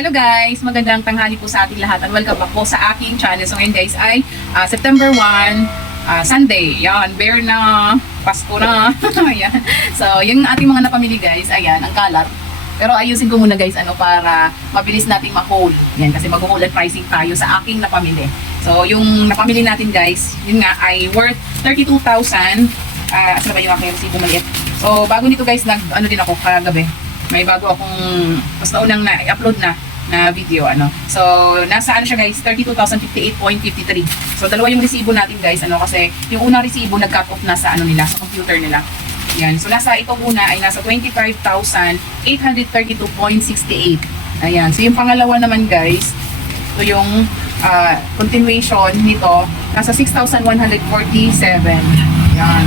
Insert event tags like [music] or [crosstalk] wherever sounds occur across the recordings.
Hello guys! Magandang tanghali po sa ating lahat at welcome back po sa aking channel. So ngayon guys ay ah, September 1, ah, Sunday. Yan, bear na, Pasko na. [laughs] So yung ating mga napamili guys, ayan, ang kalat. Pero ayusin ko muna guys ano para mabilis nating ma-haul. Yan kasi mag-haul at pricing tayo sa aking napamili. So yung napamili natin guys, yun nga ay worth 32,000. Ah, asa ba yung aking resibo maliit? So bago nito guys, nag ano din ako kagabi. May bago akong basta unang na i-upload na na video ano. So nasa ano siya guys, 32,058.53. So dalawa yung resibo natin guys ano kasi yung unang resibo nag-cut off na sa ano nila sa computer nila. Yan. So nasa itong una ay nasa 25,832.68. Ayan. So yung pangalawa naman guys, ito yung ah, continuation nito, nasa 6,147. Yan.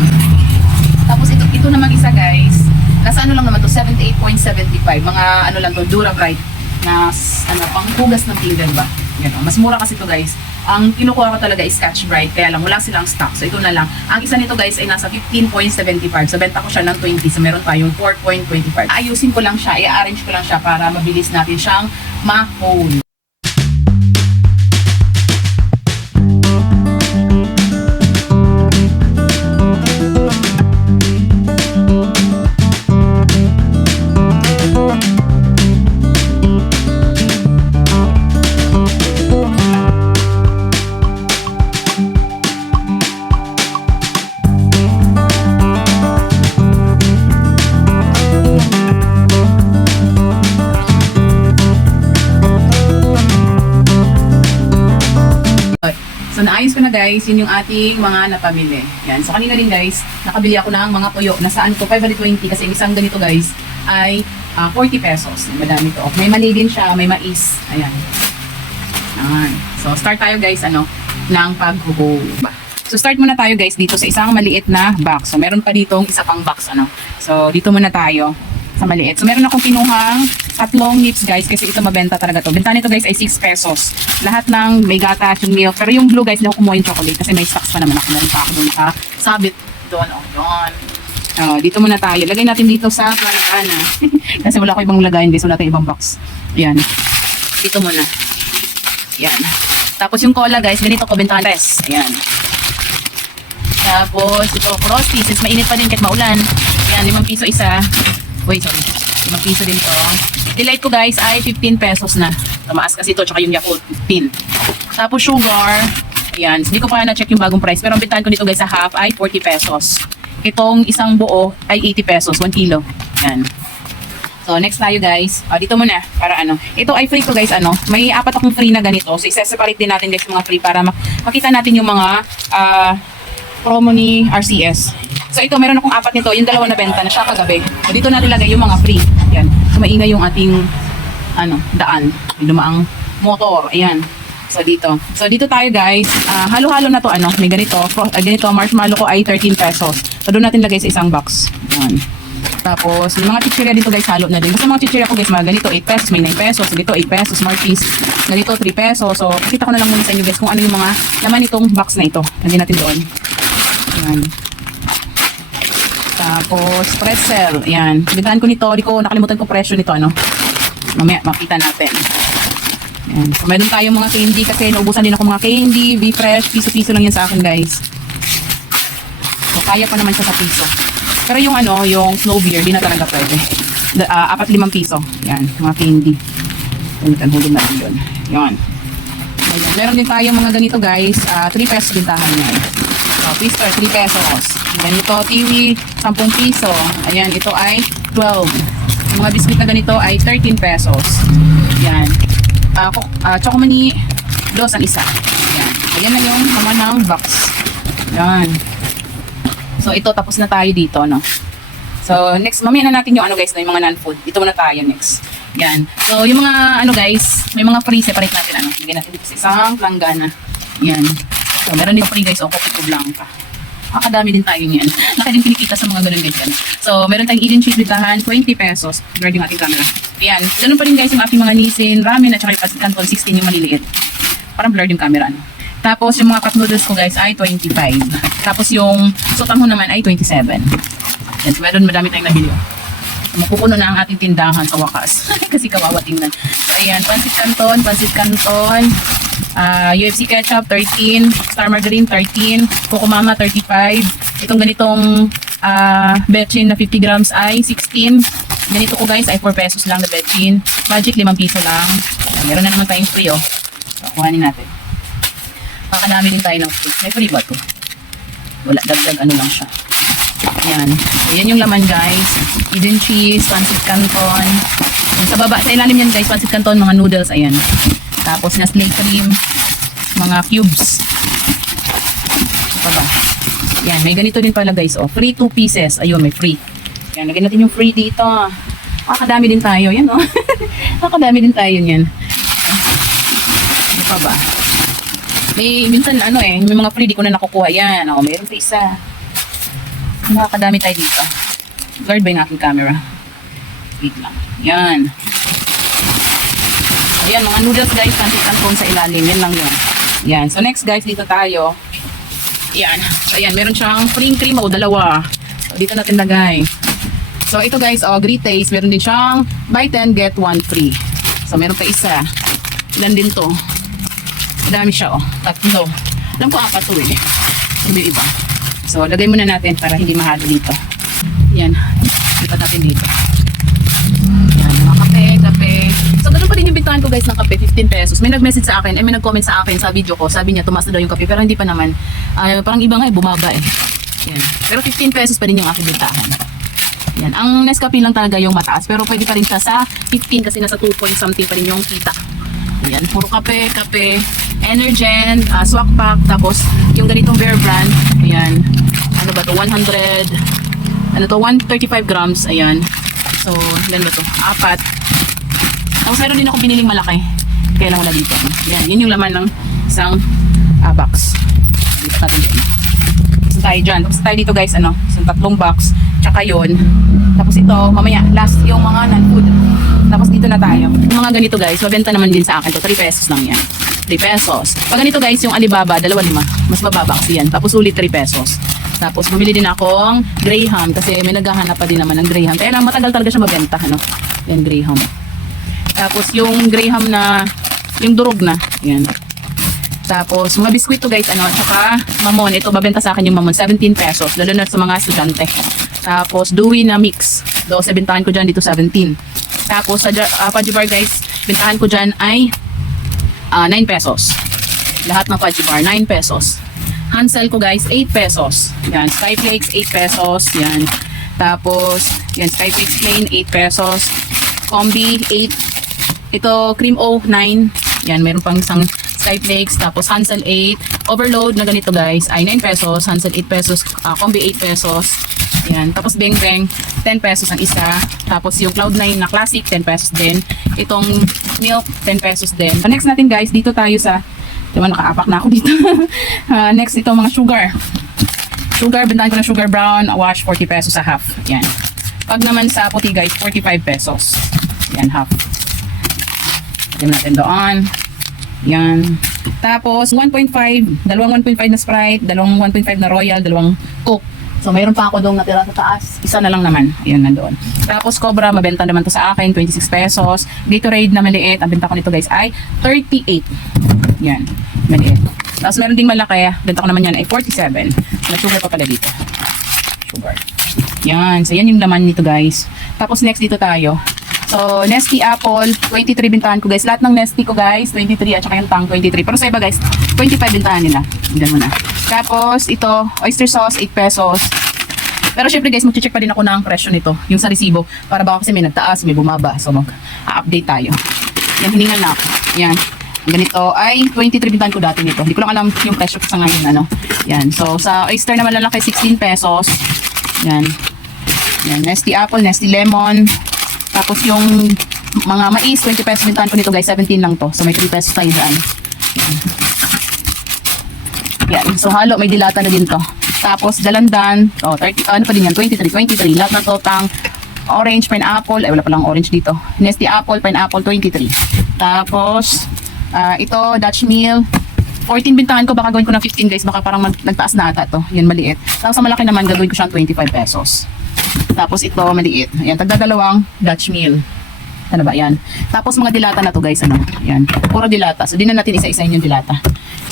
Tapos ito, ito naman isa guys, nasa ano lang naman to, 78.75. Mga ano lang to, Durabright na ano, panghugas ng tinggan ba. Oh. mas mura kasi to guys. Ang kinukuha ko talaga is Scotch Brite, kaya lang wala silang stock. So ito na lang. Ang isa nito guys ay nasa 15.75. So benta ko siya ng 20. So meron tayong 4.25. Ayusin ko lang siya, i-arrange ko lang siya para mabilis natin siyang ma-hold. Naayos ko na guys, yun yung ating mga napamili. Yan. So kanina din guys, nakabili ako ng mga tuyo. Nasaan to? 520 kasi isang ganito guys ay ah, 40 pesos. Madami to. May mali din siya, may mais. Ayan. Ayan. So start tayo guys, ano, ng pag-haul. So start muna tayo guys dito sa isang maliit na box. So meron pa ditong isa pang box, ano. So dito muna tayo sa maliit. So meron akong kinuhang tatlong nips guys kasi ito mabenta talaga to. Benta nito guys ay 6 pesos. Lahat ng may gatas, yung milk. Pero yung blue guys, hindi ako kumuha yung chocolate kasi may stocks pa naman ako. Meron pa ako doon sabit doon. Oh, doon. Oh, dito muna tayo. Lagay natin dito sa planggana. [laughs] kasi wala ko ibang lagayin guys. Wala tayong ibang box. Ayan. Dito muna. Ayan. Tapos yung cola guys, ganito ko bentanes. Ayan. Tapos ito, frosty. Since mainit pa din kahit maulan. Ayan, 5 piso isa. Wait, sorry. 5 piso din to. Delight ko guys ay 15 pesos na. Tumaas kasi ito, tsaka yung Yakult 15. Tapos sugar. Ayan, hindi ko pa na-check yung bagong price. Pero ang bintahan ko nito guys sa half ay 40 pesos. Itong isang buo ay 80 pesos, 1 kilo. Ayan. So, next tayo guys. O, dito muna, para ano. Ito ay free to guys, ano. May apat akong free na ganito. So, isa-separate din natin guys mga free para mak- makita natin yung mga ah, promo ni RCS. So, ito, meron akong apat nito. Yung dalawa na benta na siya kagabi. So, dito natin lagay yung mga free. Yan. So, maingay yung ating ano, daan. Yung dumaang motor. Ayan. So, dito. So, dito tayo guys. Ah, halo-halo na to, ano. May ganito. Ah, ganito, marshmallow ko ay 13 pesos. So, doon natin lagay sa isang box. Ayan. Tapos, yung mga chichirya dito guys, halo na din. Kasi mga chichirya ko guys, mga ganito, 8 pesos, may 9 pesos. Ganito, 8 pesos, Smarties. Ganito, 3 pesos. So, pakita ko na lang muna sa inyo guys kung ano yung mga laman nitong box na ito. Lagyan natin doon. Ayan. Tapos, pretzel. Ayan. Bigyan ko nito. Di ko nakalimutan ko presyo nito, ano. Mamaya, makita natin. Ayan. So, meron tayong mga candy kasi naubusan din ako mga candy, be fresh. Piso-piso lang yan sa akin, guys. So, kaya pa naman siya sa piso. Pero yung ano, yung snow beer, di na talaga pwede. The, ah, apat limang piso. Yan, mga candy. Punitan hulog natin yun. Yan. Ayan. Meron din tayong mga ganito guys. 3 pesos bintahan yan. So, Twister, 3 pesos. Ganito, TV, 10 piso. Ayan, ito ay 12. Yung mga biscuit na ganito ay 13 pesos. Yan. Uh, uh, Chocomani, dos ang isa. Yan. Ayan na yung naman ng box. Yan. So, ito, tapos na tayo dito, no? So, next, mamaya na natin yung ano guys, yung mga non-food. Dito muna tayo next. Yan. So, yung mga ano guys, may mga free, separate natin ano. Lagyan natin dito sa isang planggana. Yan. So, meron din free guys, o Coquito Blanca. Makakadami din tayo niyan. Laki din sa mga ganun guys. Yan. So, meron tayong Eden cheese bitahan, 20 pesos. Blur yung ating camera. Yan. Ganun pa rin guys yung ating mga nisin, ramen at saka yung pasit canton, 16 yung maliliit. Parang blurred yung camera. Ano. Tapos yung mga cup noodles ko guys ay 25. Tapos yung sotanghon naman ay 27. Yan, so meron madami tayong nabili. Mapupuno na ang ating tindahan sa wakas. [laughs] Kasi kawawa tingnan. So, ayan. Pansit Canton, Pansit Canton. Ah, UFC Ketchup, 13. Star Margarine, 13. Coco Mama, 35. Itong ganitong ah, Betchin na 50 grams ay 16. Ganito ko guys ay 4 pesos lang na Betchin. Magic, 5 piso lang. Ayan, meron na naman tayong free oh. So, kuhanin natin. Pakadami din tayo ng free. May free ba to? Wala, dagdag ano lang siya. Ayan. So, yan yung laman guys. Eden cheese, pancit canton. Sa baba, sa ilalim yan guys, pancit canton, mga noodles, ayan. Tapos Nestle cream, mga cubes. Sa baba. Yan, may ganito din pala guys, oh. Free 2 pieces. Ayun, may free. Yan, lagyan natin yung free dito. Makakadami din tayo. Yan, oh. [laughs] Makakadami din tayo yan. Ano pa ba? May, minsan ano eh, may mga free di ko na nakukuha yan. Oh, meron pa isa. Nakakadami tayo dito. Guard ba yung aking camera? Wait lang. Yan. Ayan, mga noodles guys, pancit canton sa ilalim. Yan lang yun. Yan. So next guys, dito tayo. Yan. So ayan, meron siyang free cream o dalawa. So, dito natin lagay. So ito guys, oh, great taste. Meron din siyang buy 10, get 1 free. So meron pa isa. Ilan din to? Madami siya, oh. Tatlo. Alam ko apat to eh. Hindi iba. So, lagay muna natin para hindi mahalo dito. Yan. Lipat natin dito. Bintahan ko guys ng kape, 15 pesos. May nag-message sa akin, eh, may nag-comment sa akin sa video ko. Sabi niya, tumaas na daw yung kape. Pero hindi pa naman. Ah, parang iba nga eh, bumaba eh. Yan. Pero 15 pesos pa rin yung aking bintahan. Yan. Ang Nescafe lang talaga yung mataas. Pero pwede pa rin siya sa 15 kasi nasa 2 point something pa rin yung kita. Yan. Puro kape, kape, Energen, uh, Swak Pack, tapos yung ganitong Bear Brand. Ayan. Ano ba to? 100, ano to? 135 grams. Ayan. So, ilan ba to? Apat. Tapos meron din ako biniling malaki. Kaya lang wala dito. Yan. Yun yung laman ng isang ah, box. Dito natin dito. So, tayo dyan. Tapos tayo dito guys, ano? So, tatlong box. Tsaka yun. Tapos ito, mamaya, last yung mga non-food. Tapos dito na tayo. Yung mga ganito guys, mabenta naman din sa akin to. 3 pesos lang yan. 3 pesos. Pag ganito guys, yung Alibaba, dalawa lima. Mas mababa kasi yan. Tapos ulit 3 pesos. Tapos bumili din akong Graham kasi may naghahanap pa din naman ng Graham. Kaya lang matagal talaga siya mabenta. Ano? Yan, Graham. Tapos yung Graham na, yung durog na. Yan. Tapos, mga biskwit to guys, ano, tsaka mamon. Ito, babenta sa akin yung mamon. 17 pesos. Lalo na sa mga estudyante. Tapos, Dewey na mix. Do, sa bintahan ko dyan dito 17. Tapos, sa uh, Pajibar guys, bintahan ko dyan ay ah, 9 pesos. Lahat ng Pajibar, 9 pesos. Hansel ko guys, 8 pesos. Yan, Skyflakes, 8 pesos. Yan. Tapos, yan, Skyflakes plain, 8 pesos. Combi, 8. Ito, Cream O, 9. Yan, meron pang isang Skyflakes. Tapos, Hansel, 8. Overload na ganito guys, ay 9 pesos. Hansel, 8 pesos. ah, Combi, 8 pesos. Yan. Tapos, Beng Beng, 10 pesos ang isa. Tapos, yung Cloud9 na classic, 10 pesos din. Itong milk, 10 pesos din. So, next natin guys, dito tayo sa Diba, nakaapak na ako dito. [laughs] Ah, next, ito mga sugar. Sugar, bintahan ko ng sugar brown, wash, 40 pesos sa half. Yan. Pag naman sa puti guys, 45 pesos. Yan, half. Lagyan natin doon. Yan. Tapos, 1.5, dalawang 1.5 na Sprite, dalawang 1.5 na Royal, dalawang Coke. So, mayroon pa ako doon natira sa taas. Isa na lang naman. Yan na doon. Tapos, Cobra, mabenta naman to sa akin, 26 pesos. Gatorade na maliit, ang benta ko nito guys ay 38. Yan. Maliit. Tapos, meron ding malaki. Benta ko naman yan ay 47. May sugar pa pala dito. Sugar. Yan. So, yan yung laman nito guys. Tapos, next dito tayo. So, Nesty Apple, 23 bintahan ko guys. Lahat ng Nesty ko guys, 23 at saka yung Tang 23. Pero sa iba guys, 25 bintahan nila. Tignan mo na. Tapos, ito, oyster sauce, 8 pesos. Pero syempre guys, mag-check pa din ako ng presyo nito. Yung sa resibo. Para baka kasi may nagtaas, may bumaba. So, mag-update tayo. Yan, hiningal na ako. Yan. Ganito ay 23 bintahan ko dati nito. Hindi ko lang alam yung presyo ko sa ngayon. Ano. Yan. So, sa oyster na malalaki, 16 pesos. Yan. Yan. Nesty apple, Nesty lemon. Tapos yung mga mais, 20 pesos bintahan ko nito guys. 17 lang to. So, may 3 pesos tayo daan. Yan. So, halo, may dilata na din to. Tapos, dalandan. Oh, 30, ano pa din yan? 23, 23. Lahat na to, tang orange, pineapple. Ay, wala palang orange dito. Nesty apple, pineapple, 23. Tapos, ah, ito, Dutch meal. 14 bintahan ko, baka gawin ko ng 15 guys. Baka parang nagtaas na ata to. Yan, maliit. Tapos, sa malaki naman, gagawin ko siyang 25 pesos. Tapos ito, maliit. Ayan, tagdadalawang Dutch meal. Ano ba, yan. Tapos mga dilata na to guys, ano. Yan, puro dilata. So, di na natin isa-isahin yung dilata.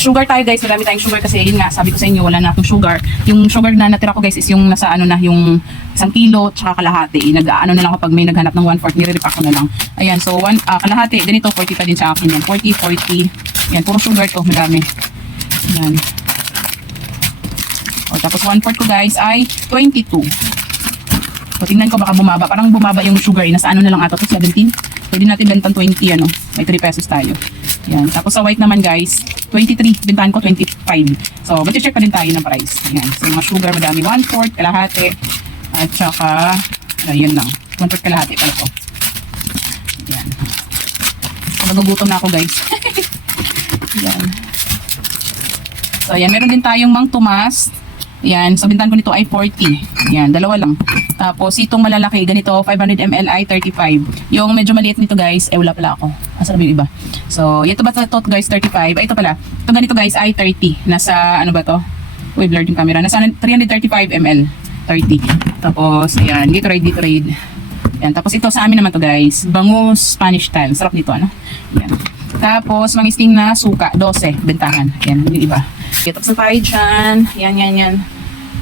Sugar tayo guys, marami tayong sugar kasi yun nga, sabi ko sa inyo, wala na akong sugar. Yung sugar na natira ko guys is yung nasa ano na, yung isang kilo, tsaka kalahati. Nag, ano na lang kapag may naghanap ng 1/4, nire-repack ko na lang. Ayan, so one, ah, kalahati, ganito, 40 pa din sa akin yan. 40, 40. Yan, puro sugar to, madami. Yan. O, tapos 1/4 ko guys ay 22. So, tingnan ko baka bumaba. Parang bumaba yung sugar. Nasa ano na lang ata to, 17. Pwede natin bentang 20, ano. May 3 pesos tayo. Yan. Tapos sa white naman, guys, 23. Bentahan ko 25. So, check pa din tayo ng price. Yan. So, mga sugar, madami. 1/4, kalahati. At saka, ayun lang. 1/4 kalahati pala to. Yan. So, nagugutom na ako, guys. [laughs] yan. So, yan. Meron din tayong mang tumas. Yan, so bintahan ko nito ay 40. Yan, dalawa lang. Tapos itong malalaki, ganito, 500 ml ay 35. Yung medyo maliit nito guys, eh wala pala ako. Asa ba yung iba? So, ito ba ito guys, 35? Ay, ito pala. Ito ganito guys ay 30. Nasa, ano ba to? Uy, blurred yung camera. Nasa 335 ml. 30. Tapos, ayan, Gatorade, Gatorade. Yan, tapos ito sa amin naman to guys. Bangus Spanish style. Sarap nito, ano? Yan. Tapos, mangisting na suka, 12, bentahan. Yan, yung iba. Okay, tapos tayo dyan. Yan, yan, yan.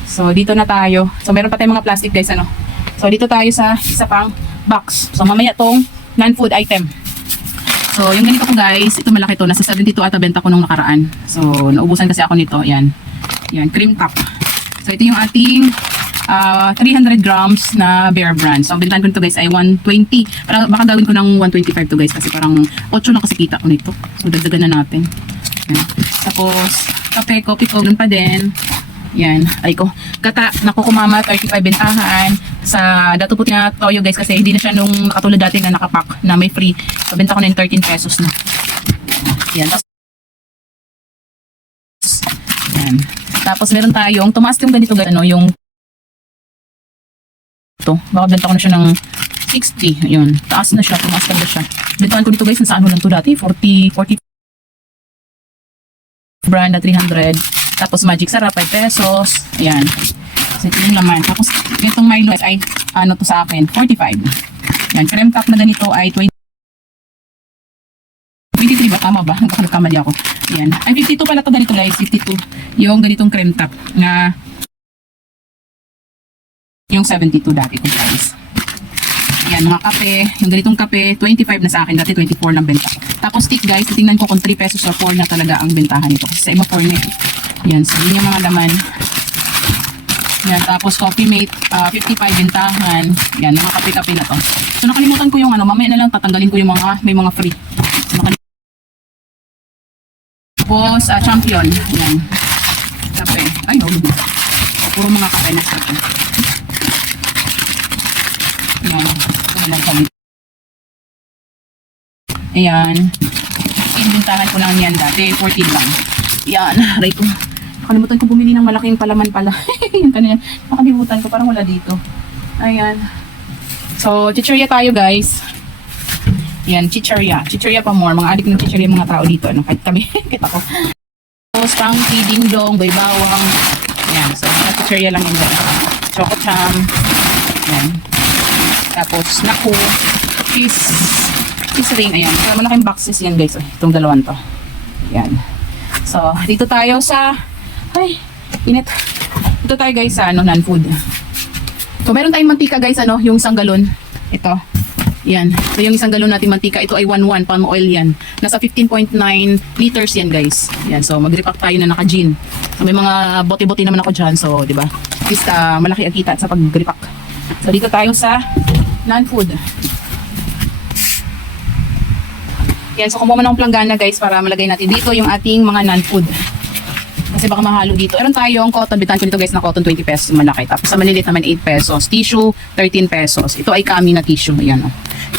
So, dito na tayo. So, meron pa tayong mga plastic guys, ano. So, dito tayo sa isa pang box. So, mamaya tong non-food item. So, yung ganito ko guys, ito malaki to. Nasa 72 ata benta ko nung nakaraan. So, naubusan kasi ako nito. Yan. Yan, cream top. So, ito yung ating ah, 300 grams na Bear Brand. So, ang bintahan ko nito guys ay 120. Parang baka gawin ko ng 125 to guys kasi parang 8 lang kasi kita ko nito. So, dagdagan na natin. Yan. Tapos, kape, kopi ko, ganun pa din. Yan, ay ko. Kata, naku kumama, 35 bentahan. Sa dato puti na toyo guys kasi hindi na siya nung katulad dati na nakapack na may free. So, benta ko na yung 13 pesos na. Yan. Tapos, yan. Tapos meron tayong, tumaas yung ganito guys, ano, yung to. Baka benta ko na siya ng 60. Ayun. Taas na siya. Tumaas talaga siya. Bentahan ko dito guys. Nasa ano lang to dati? 40, 40 brand na 300. Tapos Magic Sarap 5 pesos. Ayan. So ito yung. Tapos itong Milo ay ano to sa akin? 45. Yan. Cream cup na ganito ay 20. 23 ba? Tama ba? Baka nagkamali ako. Yan. Ay, 52 pala to ganito guys. 52. Yung ganitong cream top na yung 72 dati ko guys. Yan, mga kape. Yung ganitong kape, 25 na sa akin. Dati 24 lang benta. Tapos stick guys, titingnan ko kung 3 pesos or 4 na talaga ang bentahan nito. Kasi sa iba 4 na eh. Yan, so yun yung mga laman. Yan, tapos coffee mate, ah, 55 bentahan. Yan, mga kape-kape na to. So nakalimutan ko yung ano, mamaya na lang tatanggalin ko yung mga, may mga free. Nakalimutan tapos, ah, champion. Yan. Kape. Ay, no. Puro mga kape na sa akin. Yan. Ito lang kami. Ayan. Inbentahan ko lang yan dati. 14 lang. Yan. [laughs] Aray ko. Nakalimutan ko bumili ng malaking palaman pala. [laughs] Yan kanina. Nakalimutan ko. Parang wala dito. Ayan. So, chichirya tayo guys. Yan, chichirya. Chichirya pa more. Mga adik ng chichirya mga tao dito. Ano, kahit kami. [laughs] kita ko. Tapos, tangki, dingdong, bay bawang. Yan. So, chichirya lang yun. dyan. Choco cham. Yan. Tapos, naku. Cheese. Cheese ring. Ayan. So, malaking boxes yan guys. oh. Itong dalawan to. Yan. So, dito tayo sa... Ay, init. Dito tayo guys sa ano, non-food. So, meron tayong mantika guys, ano, yung isang galon. Ito. Yan. So, yung isang galon natin mantika, ito ay 1-1 palm oil yan. Nasa 15.9 liters yan guys. Yan. So, mag-repack tayo na naka-gin. So, may mga bote-bote naman ako dyan. So, di ba? At ah, malaki ang kita sa pag-repack. So, dito tayo sa non-food. Yan. So, kumuha akong planggana guys para malagay natin dito yung ating mga non-food. Kasi baka mahalo dito. Meron tayong cotton. Bitan ko nito guys na cotton 20 pesos malaki. Tapos sa malilit naman 8 pesos. Tissue 13 pesos. Ito ay kami na tissue. Ayan o.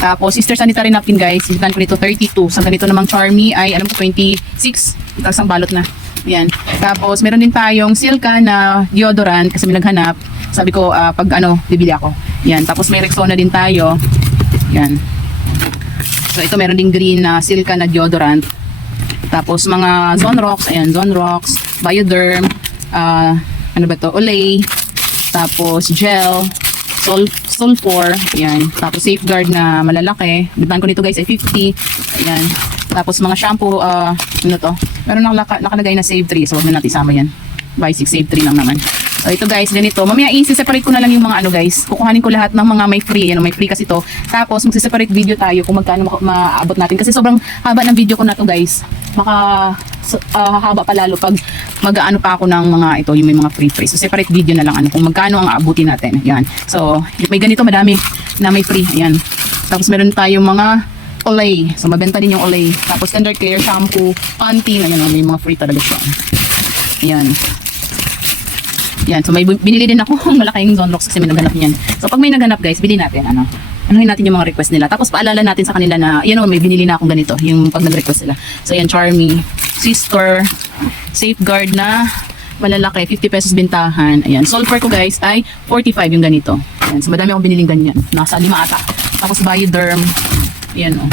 Tapos sister sanitary napkin guys. Bitan ko nito 32. Sa ganito namang Charmy ay alam ko 26. Tapos ang balot na. Ayan. Tapos meron din tayong Silka na deodorant kasi may naghanap. Sabi ko ah, pag ano bibili ako. Ayan. Tapos may Rexona din tayo. Ayan. So ito meron ding green na Silka na deodorant. Tapos mga Zonrox, ayan, Zonrox, Bioderm, ah, ano ba to, Olay, tapos gel, Sol sulfur, yan. Tapos safeguard na malalaki. Bintahan ko nito guys ay 50. Ayan. Tapos mga shampoo, ah, ano to? Pero nakalaka, nakalagay na save 3, so wag na natin isama yan. Buy 6, save 3 lang naman. So ito guys, ganito. Mamaya i-separate ko na lang yung mga ano guys. Kukuhanin ko lahat ng mga may free. Ano, may free kasi to. Tapos magse-separate video tayo kung magkano ma- maabot natin. Kasi sobrang haba ng video ko na to guys. Maka so, ah, haba pa lalo pag mag-aano pa ako ng mga ito, yung may mga free free. So separate video na lang ano kung magkano ang aabutin natin. Yan. So may ganito madami na may free. Yan. Tapos meron tayong mga Olay. So mabenta din yung Olay. Tapos standard clear shampoo, Pantene. Ayan, oh, may mga free talaga siya. Yan. Yan, so may binili din ako [laughs] ng malaking Zonrox kasi may naganap niyan. So pag may naganap guys, bili natin ano. Anuhin natin yung mga request nila. Tapos paalala natin sa kanila na, yan o, may binili na akong ganito, yung pag nag-request sila. So yan, Charmy, Sister, Safeguard na malalaki, 50 pesos bintahan. Ayan, sulfur ko guys ay 45 yung ganito. Ayan, so madami akong biniling ganyan. Nasa lima ata. Tapos Bioderm, yan o.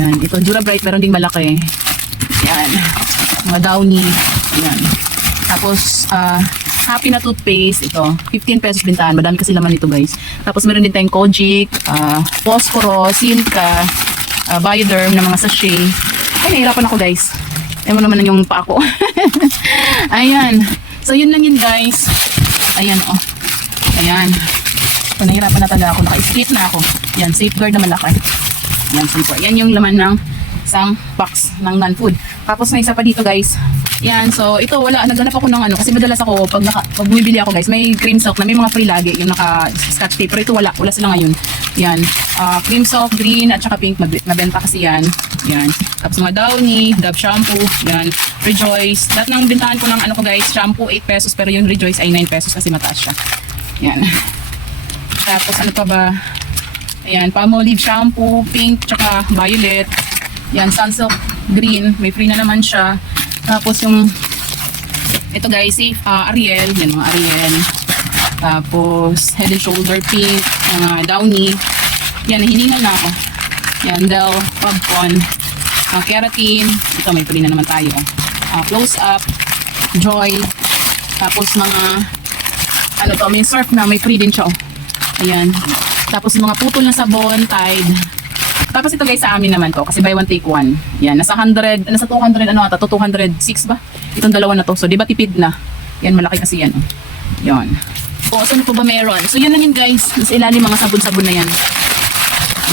Yan, ito Durabright, meron ding malaki. Yan, mga Downy, yan. Tapos, ah, Happy na toothpaste, ito. 15 pesos bintahan. Madami kasi laman nito, guys. Tapos meron din tayong Kojic, ah, Phosphoro, Silka, ah, Bioderm na mga sachet. Ay, nahihirapan ako, guys. Ewan naman yung pa ako. [laughs] Ayan. So, yun lang yun, guys. Ayan, oh. Ayan. So, nahihirapan na talaga ako. Naka-split na ako. Yan, safeguard na malaki. Yan, safeguard. Yan yung laman ng isang box ng non-food. Tapos may isa pa dito guys. Yan, so ito wala, naghanap ako ng ano, kasi madalas ako, pag, naka, pag bumibili ako guys, may cream sock na may mga free lagi, yung naka scotch tape. Pero ito wala, wala sila ngayon. Yan, ah, cream sock, green, at saka pink, mabenta kasi yan. Yan. Tapos mga Downy, Dove shampoo, yan, Rejoice. Lahat ng bintahan ko ng ano ko guys, shampoo 8 pesos, pero yung Rejoice ay 9 pesos kasi mataas siya. Yan. Tapos ano pa ba? Ayan, Palmolive shampoo, pink, tsaka violet. Yan, Sunsilk green, may free na naman siya. Tapos yung, ito guys, si ah, Ariel, yan mga Ariel. Tapos, head and shoulder pink, mga Downy. Yan, hiningal na ako. Yan, Del, Pubcon, uh, Keratin. Ito, may free na naman tayo. Ah, close up, Joy. Tapos mga, ano to, may surf na, may free din siya. oh. Ayan. Tapos mga putol na sabon, Tide. Tapos ito guys sa amin naman to kasi buy one take one. Yan, nasa 100, nasa 200 ano ata, to 206 ba? Itong dalawa na to. So di ba tipid na? Yan malaki kasi yan. oh. Yan. O, saan po ba meron? So yan lang yun guys. Sa ilalim mga sabon-sabon na yan.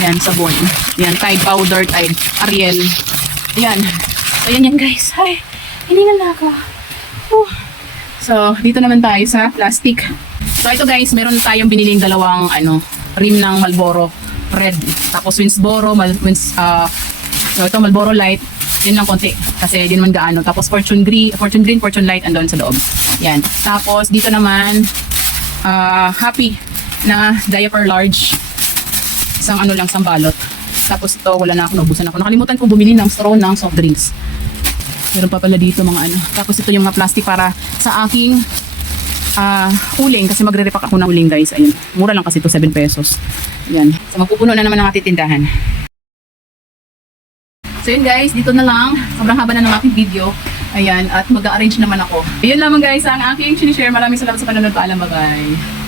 Yan, sabon. Yan, Tide powder, Tide, Ariel. Yan. So yan yan guys. Ay, hindi na ako. Whew. So, dito naman tayo sa plastic. So, ito guys, meron tayong biniling dalawang ano, rim ng Marlboro Red. Tapos Winsboro, Mal, Wins, ah, so ito Marlboro Light. Yun lang konti. Kasi di naman gaano. Tapos Fortune Green, Fortune Green, Fortune Light andun sa loob. Yan. Tapos dito naman, ah, Happy na diaper large. Isang ano lang, isang balot. Tapos ito, wala na ako, naubusan ako. Nakalimutan ko bumili ng straw ng soft drinks. Meron pa pala dito mga ano. Tapos ito yung mga plastic para sa aking ah uling kasi magre-repack ako ng uling guys. Ayun. Mura lang kasi ito 7 pesos. Yan. So magpupuno na naman ang ating tindahan. So yun guys, dito na lang. Sobrang haba na ng aking video. Ayan, at mag-arrange naman ako. Ayun lamang guys ang aking sinishare. Maraming salamat sa panonood. Paalam, bye-bye.